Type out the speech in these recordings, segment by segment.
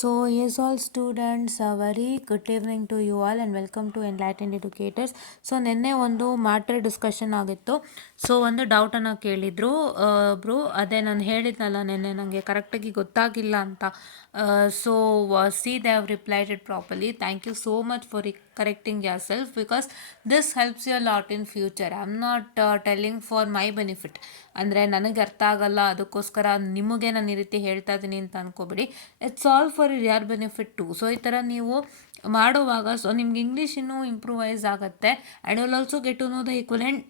So, yes, all students, a very good evening to you all and welcome to Enlightened Educators. So ನಿನ್ನೆ ಒಂದು matter discussion ಆಗಿತ್ತು. So ಒಂದು ಡೌಟನ್ನು ಕೇಳಿದರು bro, ಅದೇ ನಾನು ಹೇಳಿದ್ನಲ್ಲ ನಿನ್ನೆ ನನಗೆ ಕರೆಕ್ಟಾಗಿ ಗೊತ್ತಾಗಿಲ್ಲ ಅಂತ. So see they have replied it properly. Thank you so much for correcting yourself because this helps you lot in future. I am not telling for my benefit. ಅಂದರೆ ನನಗೆ ಅರ್ಥ ಆಗಲ್ಲ ಅದಕ್ಕೋಸ್ಕರ ನಿಮಗೆ ನಾನು ಈ ರೀತಿ ಹೇಳ್ತಾ ಇದ್ದೀನಿ ಅಂತ ಅನ್ಕೋಬೇಡಿ. It's all for your benefit too. So ಈ ಥರ ನೀವು ಮಾಡುವಾಗ ಸೊ ನಿಮ್ಗೆ ಇಂಗ್ಲೀಷ್ ಇನ್ನೂ ಇಂಪ್ರೂವೈಸ್ ಆಗುತ್ತೆ and will also get to know the equivalent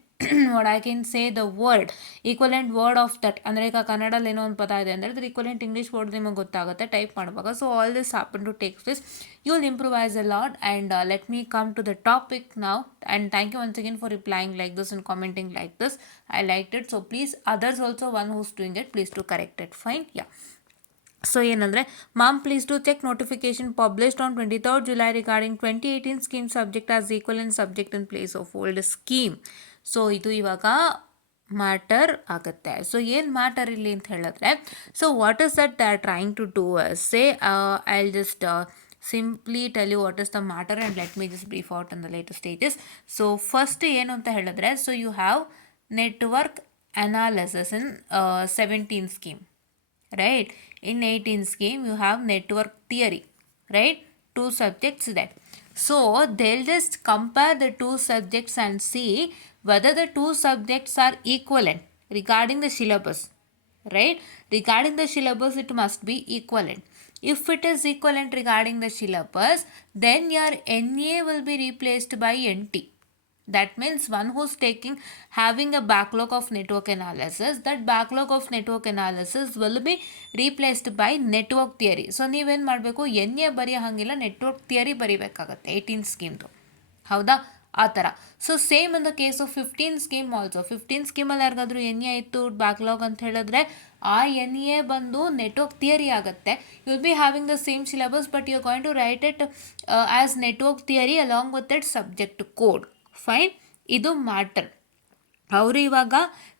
what I can say the word equivalent word of that. ಅಂದರೆ ಈಗ ಕನ್ನಡದಲ್ಲಿ ಏನೋ ಒಂದು ಪದ ಇದೆ ಅಂದರೆ ಅದ್ರ ಈಕ್ವಲೆಂಟ್ ಇಂಗ್ಲೀಷ್ ವರ್ಡ್ ನಿಮಗೆ ಗೊತ್ತಾಗುತ್ತೆ ಟೈಪ್ ಮಾಡುವಾಗ. So all this happen to take place. You will improvise a lot and let me come to the topic ನಾವು. And thank you once again for replying like this and commenting like this. I liked it. So please others also one who's doing it please to correct it. Fine. Yeah. So ಏನಂದರೆ ma'am please to check notification published on 23rd July regarding 2018 scheme subject as equivalent subject in place of old scheme. So ಇದು ಇವಾಗ matter ಆಗುತ್ತೆ. So ಏನು matter ಇಲ್ಲಿ ಅಂತ ಹೇಳಿದ್ರೆ, so what is that they are trying to do say I will just simply tell you what is the matter and let me just brief out in the later stages. So first ಏನು ಅಂತ ಹೇಳಿದ್ರೆ, so you have network analysis in 17 scheme, right? In 18 scheme you have network theory, right? 2 subjects there. So they'll just compare the 2 subjects and see whether the 2 subjects are equivalent regarding the syllabus, right? Regarding the syllabus it must be equivalent. If it is equivalent regarding the syllabus, then your NA will be replaced by NT. That means one who's having a backlog of network analysis, that backlog of network analysis will be replaced by network theory. So ನೀವೇನು ಮಾಡಬೇಕು, N A ಬರೆಯೋ ಹಾಗಿಲ್ಲ, network theory ಬರೀಬೇಕಾಗತ್ತೆ 18 ಸ್ಕೀಮ್ದು. ಹೌದಾ? ಆ ಥರ. So same in the case of 15 scheme also. 15 ಸ್ಕೀಮಲ್ಲಿ ಯಾರಿಗಾದ್ರೂ N A ಇತ್ತು ಬ್ಯಾಕ್ಲಾಗ್ ಅಂತ ಹೇಳಿದ್ರೆ ಆ ಎನ್ ಎ ಬಂದು ನೆಟ್ವರ್ಕ್ ಥಿಯರಿ ಆಗುತ್ತೆ. You will be having the same syllabus but you are going to write it as network theory along with it subject code. Fine. ಇದು matter. ಅವರು ಇವಾಗ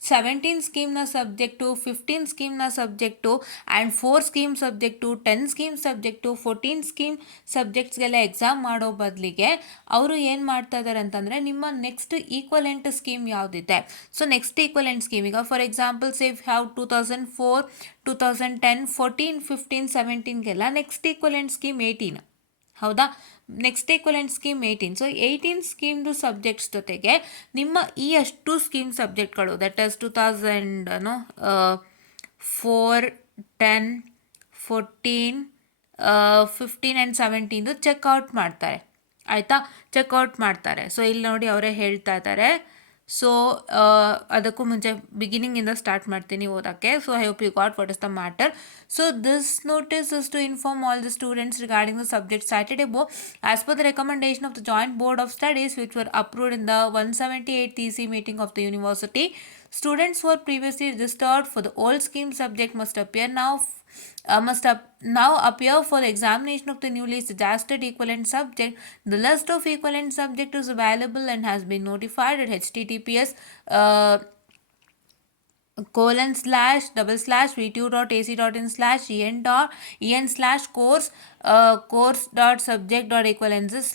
17 ಸ್ಕೀಮ್ನ ಸಬ್ಜೆಕ್ಟು, 15 ಸ್ಕೀಮ್ನ subject and 4 scheme subject, 10 scheme subject, 14 scheme ಸಬ್ಜೆಕ್ಟ್ಸ್ಗೆಲ್ಲ exam ಮಾಡೋ ಬದಲಿಗೆ ಅವರು ಏನು ಮಾಡ್ತಾ ಇದ್ದಾರೆ ಅಂತಂದರೆ, ನಿಮ್ಮ ನೆಕ್ಸ್ಟ್ ಈಕ್ವಲೆಂಟ್ ಸ್ಕೀಮ್ ಯಾವುದಿದೆ, ಸೊ ನೆಕ್ಸ್ಟ್ ಈಕ್ವಲೆಂಟ್ ಸ್ಕೀಮ್ ಈಗ ಫಾರ್ ಎಕ್ಸಾಂಪಲ್ ಸೇವ್ ಹ್ಯಾವ್ 2004, 2010, 14, 15, 17ಗೆಲ್ಲ ನೆಕ್ಸ್ಟ್ ಈಕ್ವಲೆಂಟ್ ಸ್ಕೀಮ್ 18. ಹೌದಾ? Next equivalent scheme 18. ಸೊ 18 ಸ್ಕೀಮ್ದು ಸಬ್ಜೆಕ್ಟ್ಸ್ ಜೊತೆಗೆ ನಿಮ್ಮ ಈ ಅಷ್ಟು ಸ್ಕೀಮ್ ಸಬ್ಜೆಕ್ಟ್ಗಳು ದಟ್ ಈಸ್ 2004, 10, 14, 15 ಆ್ಯಂಡ್ 17ದು ಚೆಕ್ಔಟ್ ಮಾಡ್ತಾರೆ. ಆಯಿತಾ? ಚೆಕ್ಔಟ್ ಮಾಡ್ತಾರೆ. ಸೊ ಇಲ್ಲಿ ನೋಡಿ ಅವರೇ ಹೇಳ್ತಾ ಇದ್ದಾರೆ. ಸೊ ಅದಕ್ಕೂ ಮುಂಚೆ ಬಿಗಿನಿಂಗಿಂದ ಸ್ಟಾರ್ಟ್ ಮಾಡ್ತೀನಿ ಓದೋಕ್ಕೆ. So I hope you got what is the matter. So this notice is to inform all the students regarding the subject cited above as per the recommendation of the Joint Board of Studies which were approved in the 178th EC meeting of the university. Students who are previously registered for the old scheme subject must now appear for the examination of the newly suggested equivalent subject. The list of equivalent subject is available and has been notified at https://v2.ac.in/en/course.subject.equivalences/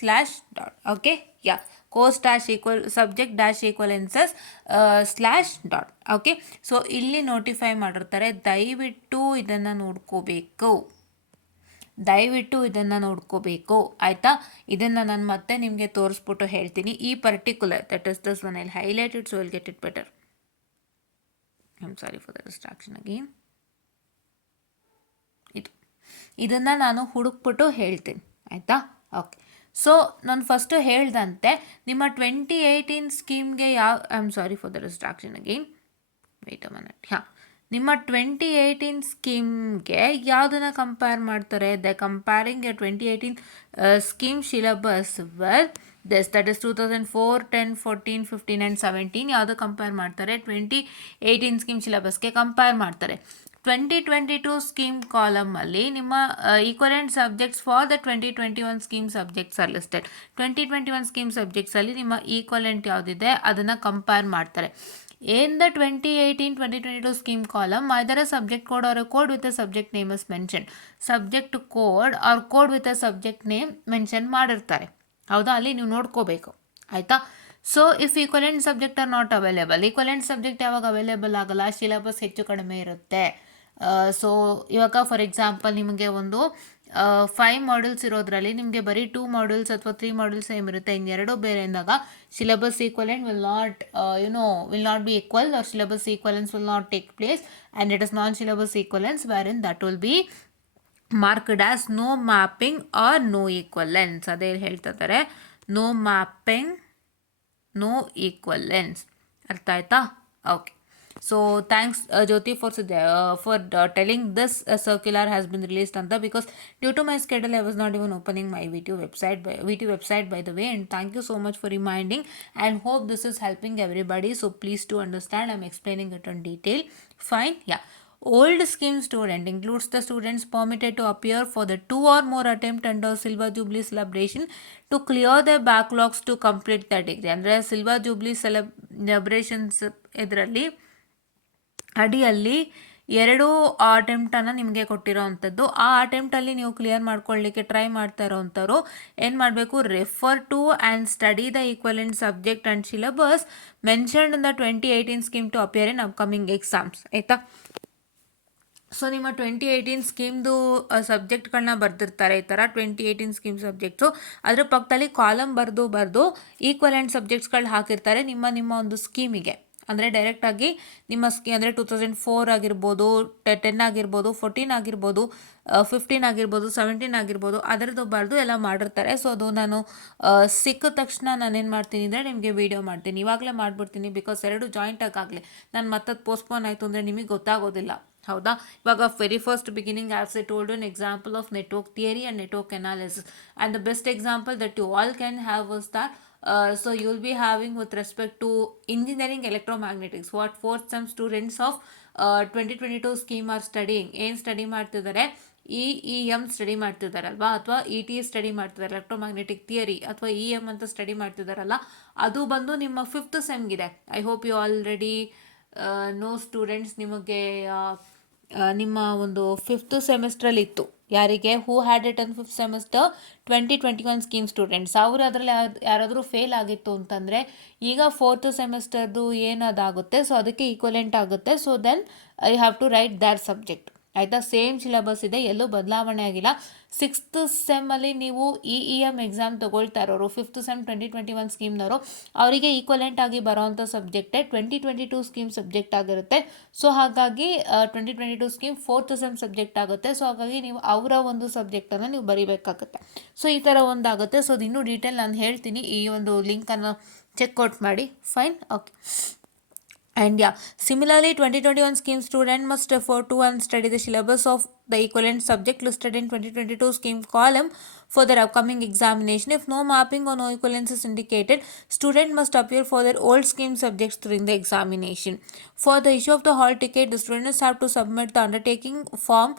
okay, yeah, course-subject-equivalences / okay. So ಇಲ್ಲಿ notify ಮಾಡಿರ್ತಾರೆ. ದಯವಿಟ್ಟು ಇದನ್ನು ನೋಡ್ಕೋಬೇಕು. ಆಯಿತಾ? ಇದನ್ನು ನಾನು ಮತ್ತೆ ನಿಮಗೆ ತೋರಿಸ್ಬಿಟ್ಟು ಹೇಳ್ತೀನಿ. ಈ particular that is this one I highlight it so will get it better. I am sorry for the distraction again. ಇದನ್ನು ನಾನು ಹುಡುಕ್ಬಿಟ್ಟು ಹೇಳ್ತೀನಿ. ಆಯಿತಾ? ಓಕೆ. ಸೊ ನಾನು ಫಸ್ಟು ಹೇಳ್ದಂತೆ ನಿಮ್ಮ 2018 ಸ್ಕೀಮ್ಗೆ I am sorry for the distraction again. Wait a minute. ನಿಮ್ಮ 2018 ಸ್ಕೀಮ್ಗೆ ಯಾವುದನ್ನು ಕಂಪೇರ್ ಮಾಡ್ತಾರೆ? The comparing your 2018 scheme syllabus with this that is 2004, 10, 14, 15 and 17 ಯಾವುದು ಕಂಪೇರ್ ಮಾಡ್ತಾರೆ? 2018 ಸ್ಕೀಮ್ ಸಿಲೆಬಸ್ಗೆ ಕಂಪೇರ್ ಮಾಡ್ತಾರೆ. 2022 ಸ್ಕೀಮ್ ಕಾಲಮಲ್ಲಿ ನಿಮ್ಮ equivalent subjects for the 2021 scheme subjects are listed. 2021 scheme ಸಬ್ಜೆಕ್ಟ್ಸಲ್ಲಿ ನಿಮ್ಮ ಈಕ್ವಲೆಂಟ್ ಯಾವುದಿದೆ ಅದನ್ನು ಕಂಪೇರ್ ಮಾಡ್ತಾರೆ. In the 2018-2022 scheme column, either a subject code or a code with a subject name is mentioned. Subject code or code with a subject name mention ಮಾಡಿರ್ತಾರೆ, ಹೌದಾ? ಅಲ್ಲಿ ನೀವು ನೋಡ್ಕೋಬೇಕು, ಆಯಿತಾ? So if equivalent subject are not available, equivalent subject ಯಾವಾಗ available ಆಗಲ್ಲ, syllabus ಹೆಚ್ಚು ಕಡಿಮೆ ಇರುತ್ತೆ. ಸೊ ಇವಾಗ ಫಾರ್ ಎಕ್ಸಾಂಪಲ್ ನಿಮಗೆ ಒಂದು 5 ಮಾಡ್ಯೂಲ್ಸ್ ಇರೋದ್ರಲ್ಲಿ ನಿಮಗೆ ಬರೀ 2 ಮಾಡ್ಯೂಲ್ಸ್ ಅಥವಾ 3 ಮಾಡ್ಯೂಲ್ಸ್ ಸೇಮ್ ಇರುತ್ತೆ, ಇನ್ನೆರಡು ಬೇರೆ ಅಂದಾಗ syllabus equivalent will not be equal, or syllabus equivalence will not take place, and it is non-syllabus equivalence wherein that will be marked as no mapping or no equivalence. ಅದೇ ಹೇಳ್ತಿದ್ದಾರೆ, no mapping, no equivalence. ಅರ್ಥ ಆಯ್ತಾ? Okay. So thanks Jyoti for telling this circular has been released ಅಂತ, because due to my schedule I was not even opening my VTU website by the way, and thank you so much for reminding, and hope this is helping everybody. So please to understand, I'm explaining it in detail. Fine. Yeah. Old scheme student includes the students permitted to appear for the 2 or more attempt under Silver Jubilee celebration to clear their backlogs to complete their degree. ಅಂದರೆ silver jubilee celebrations ಇದರಲ್ಲಿ ಅಡಿಯಲ್ಲಿ 2 ಅಟೆಂಪ್ಟನ್ನು ನಿಮಗೆ ಕೊಟ್ಟಿರೋ ಅಂಥದ್ದು. ಆ ಅಟೆಂಪ್ಟಲ್ಲಿ ನೀವು clear ಮಾಡ್ಕೊಳ್ಳಿಕ್ಕೆ try ಮಾಡ್ತಾ ಇರೋವಂಥವ್ರು ಏನು ಮಾಡಬೇಕು? Refer to and study the equivalent subject and syllabus mentioned in the 2018 scheme to appear in upcoming exams, ಆಯಿತಾ? ಸೊ ನಿಮ್ಮ 2018 ಸ್ಕೀಮ್ದು ಸಬ್ಜೆಕ್ಟ್ಗಳನ್ನ ಬರೆದಿರ್ತಾರೆ, ಈ ಥರ 2018 ಸ್ಕೀಮ್ ಸಬ್ಜೆಕ್ಟ್ಸು, ಅದ್ರ ಪಕ್ಕದಲ್ಲಿ ಕಾಲಮ್ ಬರೆದು ಈಕ್ವಲೆಂಟ್ ಸಬ್ಜೆಕ್ಟ್ಸ್ಗಳು ಹಾಕಿರ್ತಾರೆ ನಿಮ್ಮ ಒಂದು ಸ್ಕೀಮಿಗೆ. ಅಂದರೆ ಡೈರೆಕ್ಟಾಗಿ ನಿಮ್ಮ ಅಂದರೆ 2004 ಆಗಿರ್ಬೋದು, 10 ಆಗಿರ್ಬೋದು, 14 ಆಗಿರ್ಬೋದು, 15 ಆಗಿರ್ಬೋದು, 17 ಆಗಿರ್ಬೋದು, ಅದರದ್ದು ಬರೆದು ಎಲ್ಲ ಮಾಡಿರ್ತಾರೆ. ಸೊ ಅದು ನಾನು ಸಿಕ್ಕ ತಕ್ಷಣ ನಾನೇನು ಮಾಡ್ತೀನಿ ಅಂದರೆ ನಿಮಗೆ ವೀಡಿಯೋ ಮಾಡ್ತೀನಿ, ಇವಾಗಲೇ ಮಾಡಿಬಿಡ್ತೀನಿ, ಬಿಕಾಸ್ 2 ಜಾಯಿಂಟಾಗಿ ಆಗಲಿ. ನಾನು ಮತ್ತದು ಪೋಸ್ಟ್ಪೋನ್ ಆಯಿತು ಅಂದರೆ ನಿಮಗೆ ಗೊತ್ತಾಗೋದಿಲ್ಲ, ಹೌದಾ? ಇವಾಗ very first beginning as I told an example of network theory and network analysis, and the best example that you all can have was that so you will be having with respect to engineering electromagnetics, what 4th sem students of 2022 scheme are studying. ಏನು study ಮಾಡ್ತಿದ್ದಾರೆ? EEM study ಮಾಡ್ತಿದ್ದಾರಲ್ವಾ, ಅಥವಾ ET study ಮಾಡ್ತಿದ್ದಾರೆ, electromagnetic theory, ಅಥವಾ EM ಅಂತ study ಮಾಡ್ತಿದ್ದಾರಲ್ಲ, ಅದು ಬಂದು ನಿಮ್ಮ 5th ಸೆಮ್ಗಿದೆ. I hope you already know students, ನಿಮಗೆ ನಿಮ್ಮ ಒಂದು 5th ಸೆಮಿಸ್ಟ್ರಲ್ಲಿ ಇತ್ತು. ಯಾರಿಗೆ? Who had it in 5th semester 2021 scheme students. ಅವರು ಅದರಲ್ಲಿ ಯಾರಾದರೂ ಫೇಲ್ ಆಗಿತ್ತು ಅಂತಂದರೆ ಈಗ 4th ಸೆಮಿಸ್ಟರ್ದು ಏನದಾಗುತ್ತೆ, ಸೊ ಅದಕ್ಕೆ ಈಕ್ವಲೆಂಟ್ ಆಗುತ್ತೆ. So then I have to write that subject, ಆಯಿತಾ? ಸೇಮ್ ಸಿಲೆಬಸ್ ಇದೆ, ಎಲ್ಲೂ ಬದಲಾವಣೆ ಆಗಿಲ್ಲ. 6th ಸೆಮ್ಮಲ್ಲಿ ನೀವು EEM ಎಕ್ಸಾಮ್ ತೊಗೊಳ್ತಾ ಇರೋರು 5th ಸೆಮ್ 2021 ಸ್ಕೀಮ್ನವರು, ಅವರಿಗೆ ಈಕ್ವಲೆಂಟ್ ಆಗಿ ಬರೋವಂಥ ಸಬ್ಜೆಕ್ಟೇ 2022 ಸ್ಕೀಮ್ ಸಬ್ಜೆಕ್ಟ್ ಆಗಿರುತ್ತೆ. ಸೊ ಹಾಗಾಗಿ 2022 ಸ್ಕೀಮ್ 4th ಸೆಮ್ ಸಬ್ಜೆಕ್ಟ್ ಆಗುತ್ತೆ. ಸೊ ಹಾಗಾಗಿ ನೀವು ಅವರ ಒಂದು ಸಬ್ಜೆಕ್ಟನ್ನು ನೀವು ಬರೀಬೇಕಾಗುತ್ತೆ. ಸೊ ಈ ಥರ ಒಂದಾಗುತ್ತೆ. ಸೊ ಅದು ಇನ್ನೂ ಡೀಟೇಲ್ ನಾನು ಹೇಳ್ತೀನಿ, ಈ ಒಂದು ಲಿಂಕನ್ನು ಚೆಕ್ಔಟ್ ಮಾಡಿ. Fine, okay. And yeah, similarly 2021 scheme student must refer to and study the syllabus of the equivalent subject listed in 2022 scheme column for their upcoming examination. If no mapping or no equivalence is indicated, student must appear for their old scheme subjects during the examination. For the issue of the hall ticket, the students have to submit the undertaking form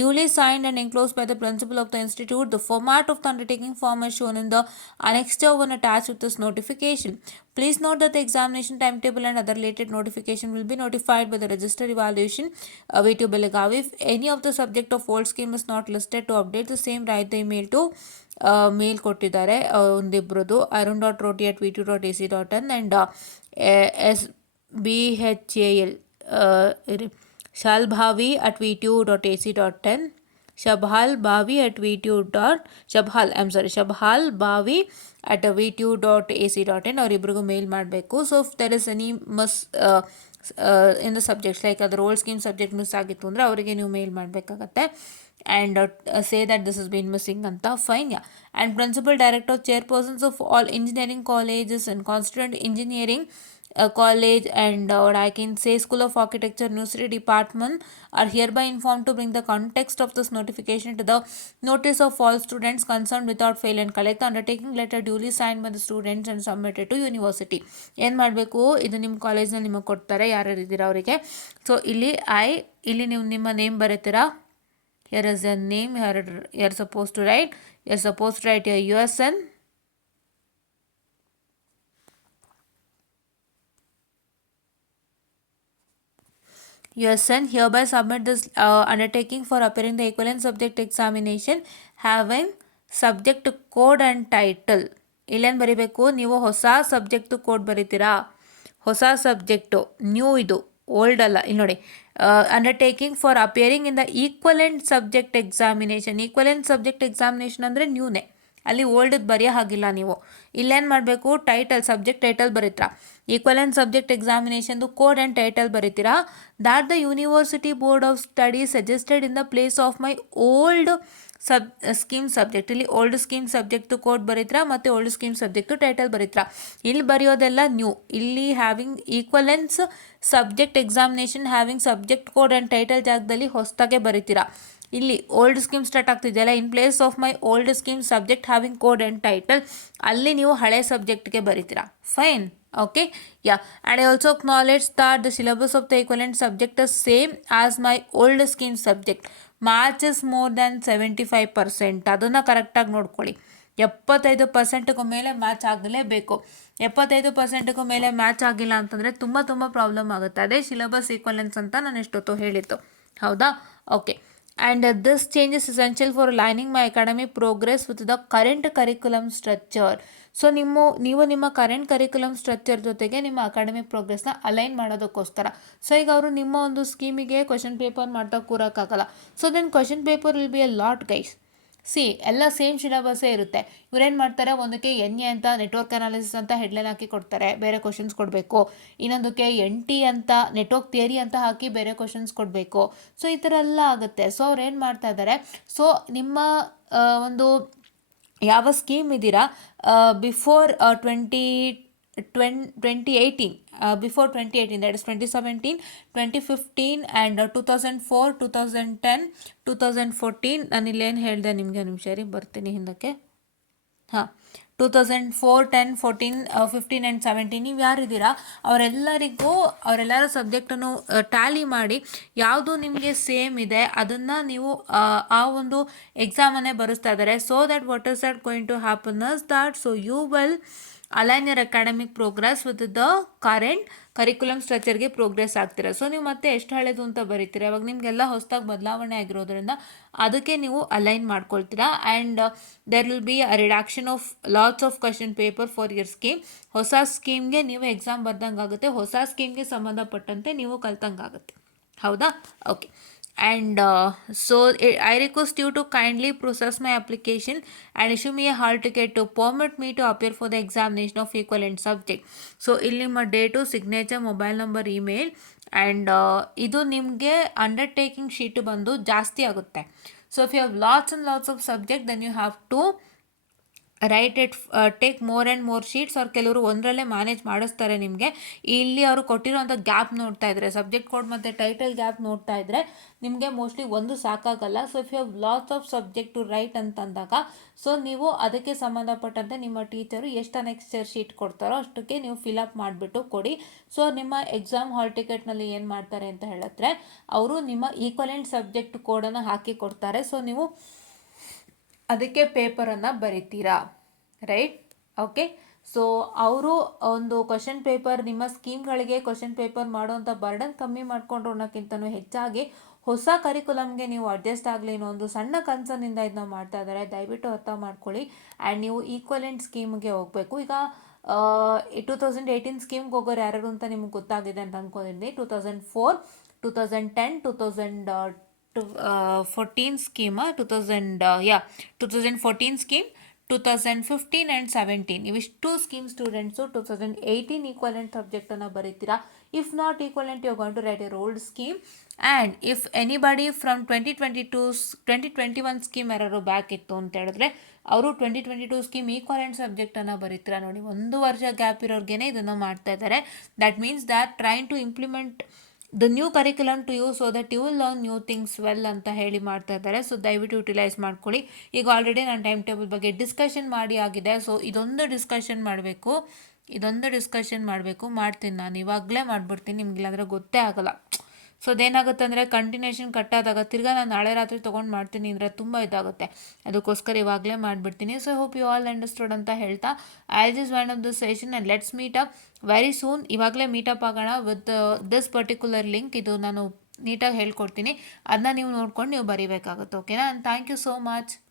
duly signed and enclosed by the principal of the institute. The format of the undertaking form is shown in the annexure 1 attached with this notification. Please note that the examination timetable and other related notification will be notified by the register evaluation VTU Belagavi. If any of the subject of old scheme is not listed, to update the same, write the email to ಮೇಲ್ ಕೊಟ್ಟಿದ್ದಾರೆ ಒಂದಿಬ್ಬರದು, arun.roti@vtu.ac.in and SBHAL shalbhavi@vtu.ac.in, shabhalbhavi@vtu.ac.in ಅವರಿಬ್ಬರಿಗೂ mail ಮಾಡಬೇಕು. So if there is any in the subjects like ಅದರ old scheme subject miss ಆಗಿತ್ತು ಅಂದರೆ ಅವರಿಗೆ ನೀವು ಮೇಲ್ ಮಾಡಬೇಕಾಗತ್ತೆ, and say that this has been missing anta. Fine, yeah. And principal, director, chairpersons of all engineering colleges and constituent engineering college and what I can say School of Architecture University department are hereby informed to bring the context of this notification to the notice of all students concerned without fail and collect the undertaking letter duly signed by the students and submitted to university. ಏನು ಮಾಡಬೇಕು? ಇದು ನಿಮ್ಮ ಕಾಲೇಜ್ನಲ್ಲಿ ನಿಮಗೆ ಕೊಡ್ತಾರೆ, ಯಾರ್ಯಾರು ಇದ್ದೀರಾ ಅವರಿಗೆ. ಸೊ ಇಲ್ಲಿ ನೀವು ನಿಮ್ಮ name ಬರೀತೀರಾ. Here is a name. You're supposed to write your USN, Your son hereby submit this undertaking for appearing the equivalent subject examination having subject code and title. ಇಲ್ಲೇನು ಬರೀಬೇಕು, ನೀವು ಹೊಸ ಸಬ್ಜೆಕ್ಟು ಕೋಡ್ ಬರೀತೀರಾ, ಹೊಸ subject, new ಇದು, old ಅಲ್ಲ. ಇಲ್ಲಿ ನೋಡಿ, undertaking for appearing in the equivalent subject examination. Equivalent subject examination ಅಂದರೆ ನ್ಯೂನೇ, ಅಲ್ಲಿ ಓಲ್ಡದ್ದು ಬರೆಯೋ ಹಾಗಿಲ್ಲ ನೀವು. ಇಲ್ಲೇನು ಮಾಡಬೇಕು, ಟೈಟಲ್, ಸಬ್ಜೆಕ್ಟ್ ಟೈಟಲ್ ಬರೀತೀರಾ, ಈಕ್ವಲೆಂಟ್ ಸಬ್ಜೆಕ್ಟ್ ಎಕ್ಸಾಮಿನೇಷನ್ದು ಕೋಡ್ ಆ್ಯಂಡ್ ಟೈಟಲ್ ಬರೀತೀರಾ. That the university board of studies suggested in the place of my old scheme subject. ಇಲ್ಲಿ ಓಲ್ಡ್ ಸ್ಕೀಮ್ ಸಬ್ಜೆಕ್ಟು ಕೋಡ್ ಬರೀತೀರಾ ಮತ್ತು ಓಲ್ಡ್ ಸ್ಕೀಮ್ ಸಬ್ಜೆಕ್ಟು ಟೈಟಲ್ ಬರೀತೀರಾ. ಇಲ್ಲಿ ಬರೆಯೋದೆಲ್ಲ new. ಇಲ್ಲಿ having equivalence subject examination having subject code and title ಜಾಗದಲ್ಲಿ ಹೊಸದಾಗೆ ಬರೀತೀರಾ. ಇಲ್ಲಿ ಓಲ್ಡ್ ಸ್ಕೀಮ್ ಸ್ಟಾರ್ಟ್ ಆಗ್ತಿದೆಯಲ್ಲ, in place of my old scheme subject having code and title, ಅಲ್ಲಿ ನೀವು ಹಳೆ ಸಬ್ಜೆಕ್ಟ್ಗೆ ಬರೀತೀರಾ. Fine, okay, yeah. And I also acknowledge that the syllabus of the equivalent subject is same as my old scheme subject. Matches more than 75%. ಅದನ್ನು ಕರೆಕ್ಟಾಗಿ ನೋಡ್ಕೊಳ್ಳಿ. 75%ಗೂ ಮೇಲೆ match ಆಗಲೇಬೇಕು. 75%ಗೂ ಮೇಲೆ ಮ್ಯಾಚ್ ಆಗಿಲ್ಲ ಅಂತಂದರೆ ತುಂಬ ತುಂಬ ಪ್ರಾಬ್ಲಮ್ ಆಗುತ್ತೆ. ಅದೇ ಸಿಲೆಬಸ್ ಈಕ್ವಲೆನ್ಸ್ ಅಂತ ನಾನು ಎಷ್ಟೊತ್ತು ಹೇಳಿತ್ತು, ಹೌದಾ? Okay. And this change is essential for aligning my academic progress with the current curriculum structure. So ನೀವು ನಿಮ್ಮ ಕರೆಂಟ್ ಕರಿಕ್ಯುಲಮ್ ಸ್ಟ್ರಕ್ಚರ್ ಜೊತೆಗೆ ನಿಮ್ಮ ಅಕಾಡೆಮಿಕ್ ಪ್ರೋಗ್ರೆಸ್ನ ಅಲೈನ್ ಮಾಡೋದಕ್ಕೋಸ್ಕರ. ಸೊ ಈಗ ಅವರು ನಿಮ್ಮ ಒಂದು ಸ್ಕೀಮಿಗೆ ಕ್ವಶನ್ ಪೇಪರ್ ಮಾಡ್ತಾ ಕೂರೋಕ್ಕಾಗಲ್ಲ. So then question paper will be a lot guys. ಎಲ್ಲ ಸೇಮ್ ಸಿಲೆಬಸ್ಸೇ ಇರುತ್ತೆ. ಇವರೇನು ಮಾಡ್ತಾರೆ, ಒಂದಕ್ಕೆ NA ಅಂತ ನೆಟ್ವರ್ಕ್ ಅನಾಲಿಸಿಸ್ ಅಂತ ಹೆಡ್ಲೈನ್ ಹಾಕಿ ಕೊಡ್ತಾರೆ, ಬೇರೆ ಕ್ವಶನ್ಸ್ ಕೊಡಬೇಕು. ಇನ್ನೊಂದಕ್ಕೆ NT ಅಂತ ನೆಟ್ವರ್ಕ್ ಥಿಯರಿ ಅಂತ ಹಾಕಿ ಬೇರೆ ಕ್ವಶನ್ಸ್ ಕೊಡಬೇಕು. ಸೊ ಈ ಥರ ಎಲ್ಲ ಆಗುತ್ತೆ. ಸೊ ಅವ್ರು ಏನು ಮಾಡ್ತಾ ಇದ್ದಾರೆ, ಸೊ ನಿಮ್ಮ ಒಂದು ಯಾವ ಸ್ಕೀಮ್ ಇದ್ದೀರಾ before 2018, before 2018, that is 2017, 2015 and 2004, 2010, 2014. ನಾನು ಇಲ್ಲೇನು ಹೇಳಿದೆ ನಿಮಗೆ, ನಿಮಿಷ ರೀ, ಬರ್ತೀನಿ ಹಿಂದಕ್ಕೆ. ಹಾಂ, 2004, 10, 14, 15 ಆ್ಯಂಡ್ 17 ನೀವು ಯಾರಿದ್ದೀರಾ ಅವರೆಲ್ಲರ ಸಬ್ಜೆಕ್ಟನ್ನು ಟ್ಯಾಲಿ ಮಾಡಿ ಯಾವುದು ನಿಮಗೆ ಸೇಮ್ ಇದೆ ಅದನ್ನು ನೀವು ಆ ಒಂದು ಎಕ್ಸಾಮನ್ನೇ ಬರೆಸ್ತಾ ಇದ್ದಾರೆ. So that what is that going to happen is that so you will align your academic progress with the current curriculum ಸ್ಟ್ರಕ್ಚರ್ಗೆ ಪ್ರೋಗ್ರೆಸ್ ಆಗ್ತೀರಾ. ಸೊ ನೀವು ಮತ್ತೆ ಎಷ್ಟು ಹಳೆದು ಅಂತ ಬರೀತೀರಾ, ಇವಾಗ ನಿಮಗೆಲ್ಲ ಹೊಸದಾಗಿ ಬದಲಾವಣೆ ಆಗಿರೋದ್ರಿಂದ ಅದಕ್ಕೆ ನೀವು ಅಲೈನ್ ಮಾಡ್ಕೊಳ್ತೀರಾ. And there will be a reduction of lots of question paper for your scheme. ಹೊಸ ಸ್ಕೀಮ್ಗೆ ನೀವು ಎಕ್ಸಾಮ್ ಬರ್ದಂಗೆ ಆಗುತ್ತೆ, ಹೊಸ ಸ್ಕೀಮ್ಗೆ ಸಂಬಂಧಪಟ್ಟಂತೆ ನೀವು ಕಲ್ತಂಗೆ ಆಗುತ್ತೆ, ಹೌದಾ? Okay. And so I request you to kindly process my application and issue me a hall ticket to permit me to appear for the examination of equivalent subject. So ಇಲ್ಲಿ ನಿಮ್ಮ date, signature, mobile number, email and ಇದು ನಿಮಗೆ undertaking sheet ಬಂದು ಜಾಸ್ತಿ ಆಗುತ್ತೆ. So if you have lots and lots of subject then you have to write it, take more and more sheets. ಅವ್ರು ಕೆಲವರು ಒಂದರಲ್ಲೇ ಮ್ಯಾನೇಜ್ ಮಾಡಿಸ್ತಾರೆ ನಿಮಗೆ. ಇಲ್ಲಿ ಅವರು ಕೊಟ್ಟಿರೋಂಥ ಗ್ಯಾಪ್ ನೋಡ್ತಾ ಇದ್ದರೆ, ಸಬ್ಜೆಕ್ಟ್ ಕೋಡ್ ಮತ್ತು ಟೈಟಲ್ ಗ್ಯಾಪ್ ನೋಡ್ತಾ ಇದ್ದರೆ ನಿಮಗೆ ಮೋಸ್ಟ್ಲಿ ಒಂದು ಸಾಕಾಗಲ್ಲ. So if you have lots of subject to write ಅಂತಂದಾಗ, ಸೊ ನೀವು ಅದಕ್ಕೆ ಸಂಬಂಧಪಟ್ಟಂತೆ ನಿಮ್ಮ ಟೀಚರು ಎಷ್ಟು ನೆಕ್ಸ್ಟ್ ಶೀಟ್ ಕೊಡ್ತಾರೋ ಅಷ್ಟಕ್ಕೆ ನೀವು ಫಿಲಪ್ ಮಾಡಿಬಿಟ್ಟು ಕೊಡಿ. ಸೊ ನಿಮ್ಮ ಎಕ್ಸಾಮ್ ಹಾಲ್ ಟಿಕೆಟ್ನಲ್ಲಿ ಏನು ಮಾಡ್ತಾರೆ ಅಂತ ಹೇಳಿದ್ರೆ, ಅವರು ನಿಮ್ಮ ಈಕ್ವಲೆಂಟ್ ಸಬ್ಜೆಕ್ಟ್ ಕೋಡನ್ನು ಹಾಕಿ ಕೊಡ್ತಾರೆ. ಸೊ ನೀವು ಅದಕ್ಕೆ ಪೇಪರನ್ನು ಬರಿತೀರಾ, ರೈಟ್? ಓಕೆ. ಸೊ ಅವರು ಒಂದು ಕ್ವಶನ್ ಪೇಪರ್, ನಿಮ್ಮ ಸ್ಕೀಮ್ಗಳಿಗೆ ಕ್ವಶನ್ ಪೇಪರ್ ಮಾಡೋವಂಥ ಬರ್ಡನ್ ಕಮ್ಮಿ ಮಾಡಿಕೊಂಡ್ರು ಅನ್ನೋಕ್ಕಿಂತನೂ ಹೆಚ್ಚಾಗಿ ಹೊಸ ಕರಿಕ್ಯುಲಮ್ಗೆ ನೀವು ಅಡ್ಜಸ್ಟ್ ಆಗಲಿ ಅನ್ನೋ ಒಂದು ಸಣ್ಣ ಕನ್ಸರ್ನಿಂದ ಇದನ್ನ ಮಾಡ್ತಾ ಇದ್ದಾರೆ. ದಯವಿಟ್ಟು ಅರ್ಥ ಮಾಡ್ಕೊಳ್ಳಿ. ಆ್ಯಂಡ್ ನೀವು ಈಕ್ವಲೆಂಟ್ ಸ್ಕೀಮ್ಗೆ ಹೋಗಬೇಕು. ಈಗ 2018 ಸ್ಕೀಮ್ಗೆ ಹೋಗೋರು ಯಾರು ಅಂತ ನಿಮ್ಗೆ ಗೊತ್ತಾಗಿದೆ ಅಂತ ಅಂದ್ಕೊಂಡಿದ್ದೀನಿ. 2004, 2010, 2014 ಸ್ಕೀಮ್, 2014 ಸ್ಕೀಮ್, 2015 ಆ್ಯಂಡ್ 17 ಇವಿಷ್ಟು ಸ್ಕೀಮ್ ಸ್ಟೂಡೆಂಟ್ಸು 2018 ಈಕ್ವಲೆಂಟ್ ಸಬ್ಜೆಕ್ಟನ್ನು ಬರೀತೀರಾ. If not equivalent you going to write your old scheme. And if anybody from 2021 scheme ಯಾರು ಬ್ಯಾಕ್ ಇತ್ತು ಅಂತ ಹೇಳಿದ್ರೆ ಅವರು 2022 ಸ್ಕೀಮ್ ಈಕ್ವಲೆಂಟ್ ಸಬ್ಜೆಕ್ಟನ್ನು ಬರೀತೀರಾ. ನೋಡಿ, 1 ವರ್ಷ ಗ್ಯಾಪ್ ಇರೋರ್ಗೇನೆ ಇದನ್ನು ಮಾಡ್ತಾ ಇದ್ದಾರೆ. That means that train to implement the new curriculum to you so that you will learn new things well ಅಂತ ಹೇಳಿ ಮಾಡ್ತಾ ಇದ್ದಾರೆ. ಸೊ ದಯವಿಟ್ಟು ಯುಟಿಲೈಸ್ ಮಾಡ್ಕೊಳ್ಳಿ. ಈಗ ಆಲ್ರೆಡಿ ನಾನು ಟೈಮ್ ಟೇಬಲ್ ಬಗ್ಗೆ ಡಿಸ್ಕಷನ್ ಮಾಡಿ ಆಗಿದೆ. ಸೊ ಇದೊಂದು ಡಿಸ್ಕಷನ್ ಮಾಡಬೇಕು, ಮಾಡ್ತೀನಿ ನಾನು, ಇವಾಗಲೇ ಮಾಡಿಬಿಡ್ತೀನಿ, ನಿಮ್ಗಿಲ್ಲಾಂದರೆ ಗೊತ್ತೇ ಆಗಲ್ಲ. ಸೊ ಅದೇನಾಗುತ್ತೆ ಅಂದರೆ ಕಂಟಿನ್ಯೂಷನ್ ಕಟ್ಟಾದಾಗ ತಿರ್ಗಾ ನಾನು ನಾಳೆ ರಾತ್ರಿ ತೊಗೊಂಡು ಮಾಡ್ತೀನಿ ಅಂದರೆ ತುಂಬ ಇದಾಗುತ್ತೆ. ಅದಕ್ಕೋಸ್ಕರ ಇವಾಗಲೇ ಮಾಡಿಬಿಡ್ತೀನಿ. So hope you all understood ಅಂತ ಹೇಳ್ತಾ I just wind up this session and let's meet up very soon. ಇವಾಗಲೇ ಮೀಟಪ್ ಆಗೋಣ ವಿತ್ ದಿಸ್ ಪರ್ಟಿಕ್ಯುಲರ್ ಲಿಂಕ್. ಇದು ನಾನು ನೀಟಾಗಿ ಹೇಳ್ಕೊಡ್ತೀನಿ. ಅದನ್ನ ನೀವು ನೋಡ್ಕೊಂಡು ನೀವು ಬರೀಬೇಕಾಗುತ್ತೆ. ಓಕೆನಾ? Thank you so much.